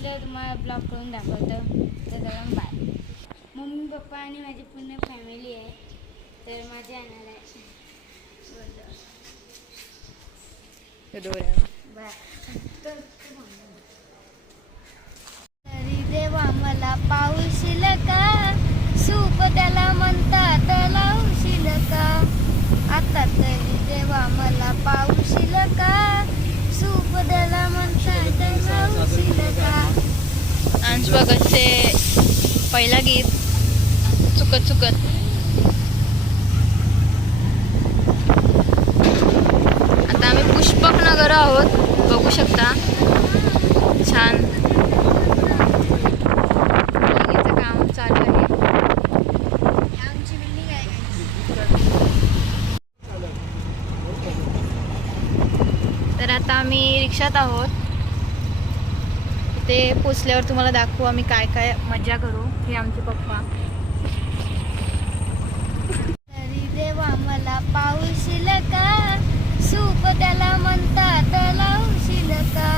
पोचल्यावर तुम्हाला ब्लॉग करून दाखवतो. तर बाय. मम्मी पप्पा आणि माझी पूर्ण फॅमिली आहे. तर माझी येणार आहे. बाय. तरी देवा मला पाऊशील का, सूप त्याला म्हणतात लावशील का. आता तरी देवा मला पाऊशील का, सूप त्याला म्हणतात लावशील का. अंश भगतचे पहिला गीत चुकत चुकत. आता आम्ही पुष्पक नगर आहोत, बघू शकता. छान बिल्डिंगचं काम चालू आहे. आमची बिल्डिंग आहे. तर आता आम्ही रिक्षात आहोत. ते पोचल्यावर तुम्हाला दाखवू आम्ही काय काय मजा करू. हे आमचे पप्पा. तरी देवा मला पाऊशील का, सूप त्याला म्हणतात लावशील का.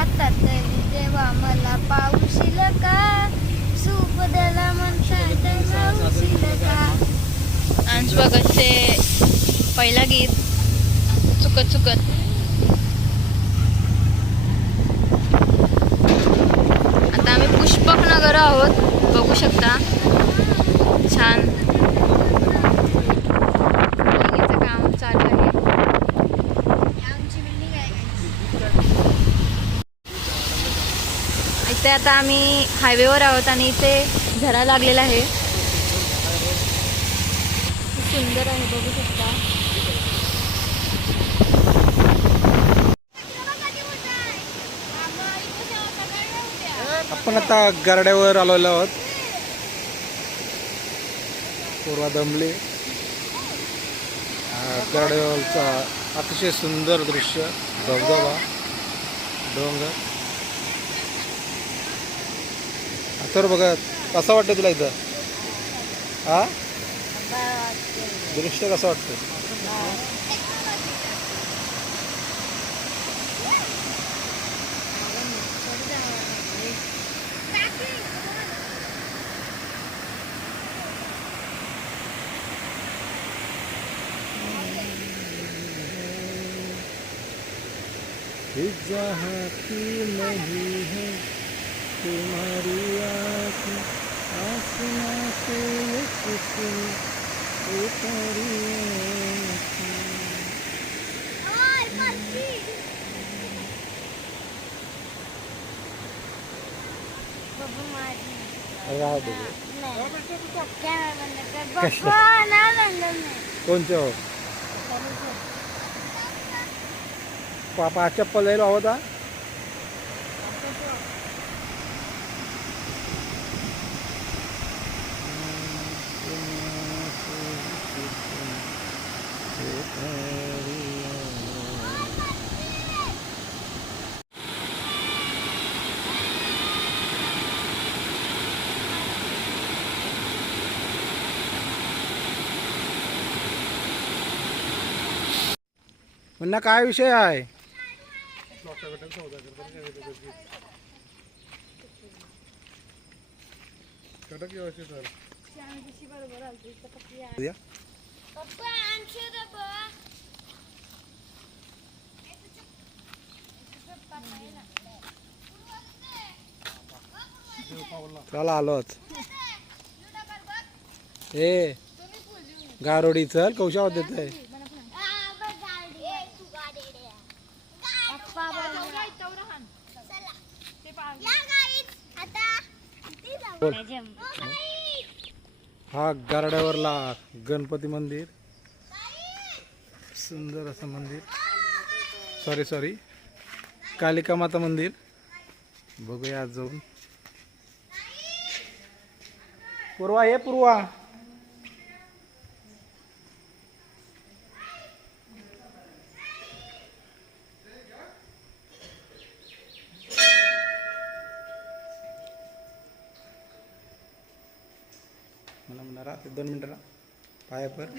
आता तरी देवा मला पाऊशील का, सूप त्याला म्हणतात लावशील का. अंश भगतचे पहिला गीत चुकत चुकत. आता आम्ही पुष्पक नगर आहोत, बघू शकता. छान बिल्डिंगचं काम चालू आहे. आमची बिल्डिंग आहे. इथे आता आम्ही हायवेवर आहोत आणि इथे झरा लागलेला आहे. खूप सुंदर आहे, बघू शकता. आपण आता गारड्यावर आलेलो आहोत. पूर्वा दमले. गारड्यावरचा अतिशय सुंदर दृश्य, धबधबा, डोंगर. तर बघा कसं वाटतं तुला इथं? हा, दृश्य कसं वाटतं? जहाँ की नहीं है तुम्हारी आँखें, आसमां से ये किसी उतारी कोणते हो पापा चप्पल द्यायला होता. म्हणणं काय विषय आहे? चला आलोच. ए गारोडी चल कौशा होत येत आहे. हा गारड्यावरला गणपती मंदिर, सुंदर असं मंदिर. सॉरी कालिका माता मंदिर. बघूया आज जाऊन. पूर्वा ये पूर्वा. मला म्हणणार 2 मिनिटं पाया पर.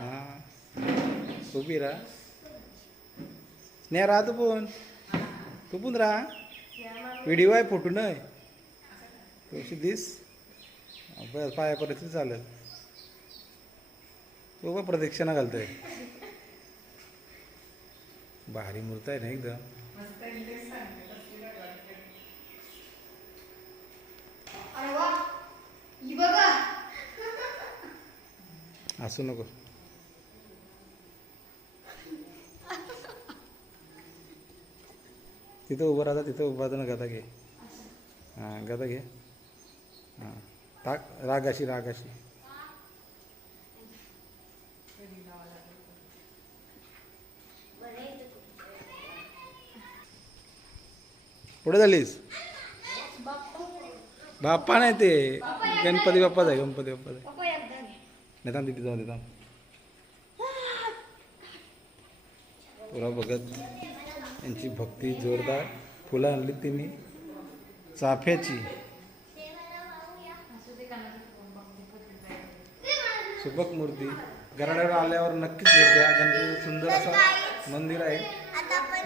हां उभी राहा. नाही राहतो पण तू पण राहा. व्हिडिओ आहे, फोटो नाही. तुळशी दिस बस पाया परिस्थिती चालेल. तो बा प्रदक्षिणा घालतोय. भारी मूर्त आहे ना एकदम. असू नको. तिथं उभं राहता, तिथं उभं राहता ना. गदा घे. हां गदा घे. हां टाक. रागाशी रागाशी. पुढे झालीस. बाप्पा नाही ते गणपती बाप्पाच आहे. गणपती बाप्पाच आहे. नेता तिथे जाऊ देता. पुरा बघत यांची भक्ती जोरदार. फुलं आणली तिने चाफ्याची. सुबक मूर्ती. गराड्यावर आल्यावर नक्कीच भेट द्या. गणपतीचं सुंदर असं मंदिर आहे.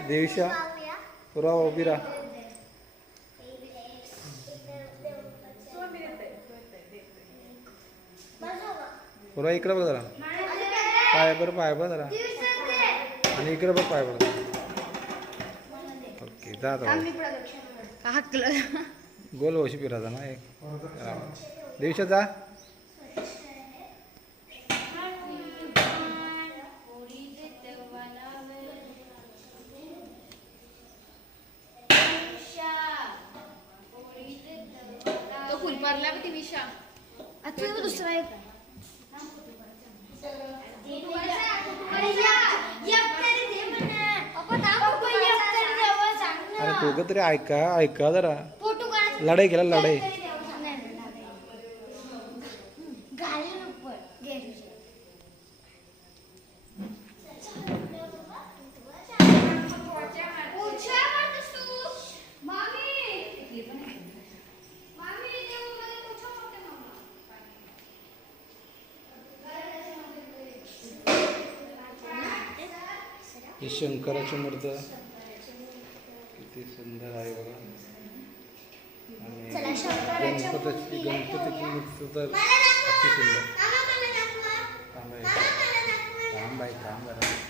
देवीच्या पुरा उभी राहा. पुरा इकडं बघ जरा. पाय बरं जरा. आणि इकडे बघ पाय बघ. ओके जा आता. गोल वशी फिरायचा ना एक. देवीच्या जा. तो फुल मारला ती विषा. दुसरा एक अरे दोघं तरी ऐका जरा. लढाई केला लढाई. ही शंकराची मूर्त किती सुंदर आहे बघा. आणि गणपतीची मूर्ती तर अति सुंदर. थांब जरा.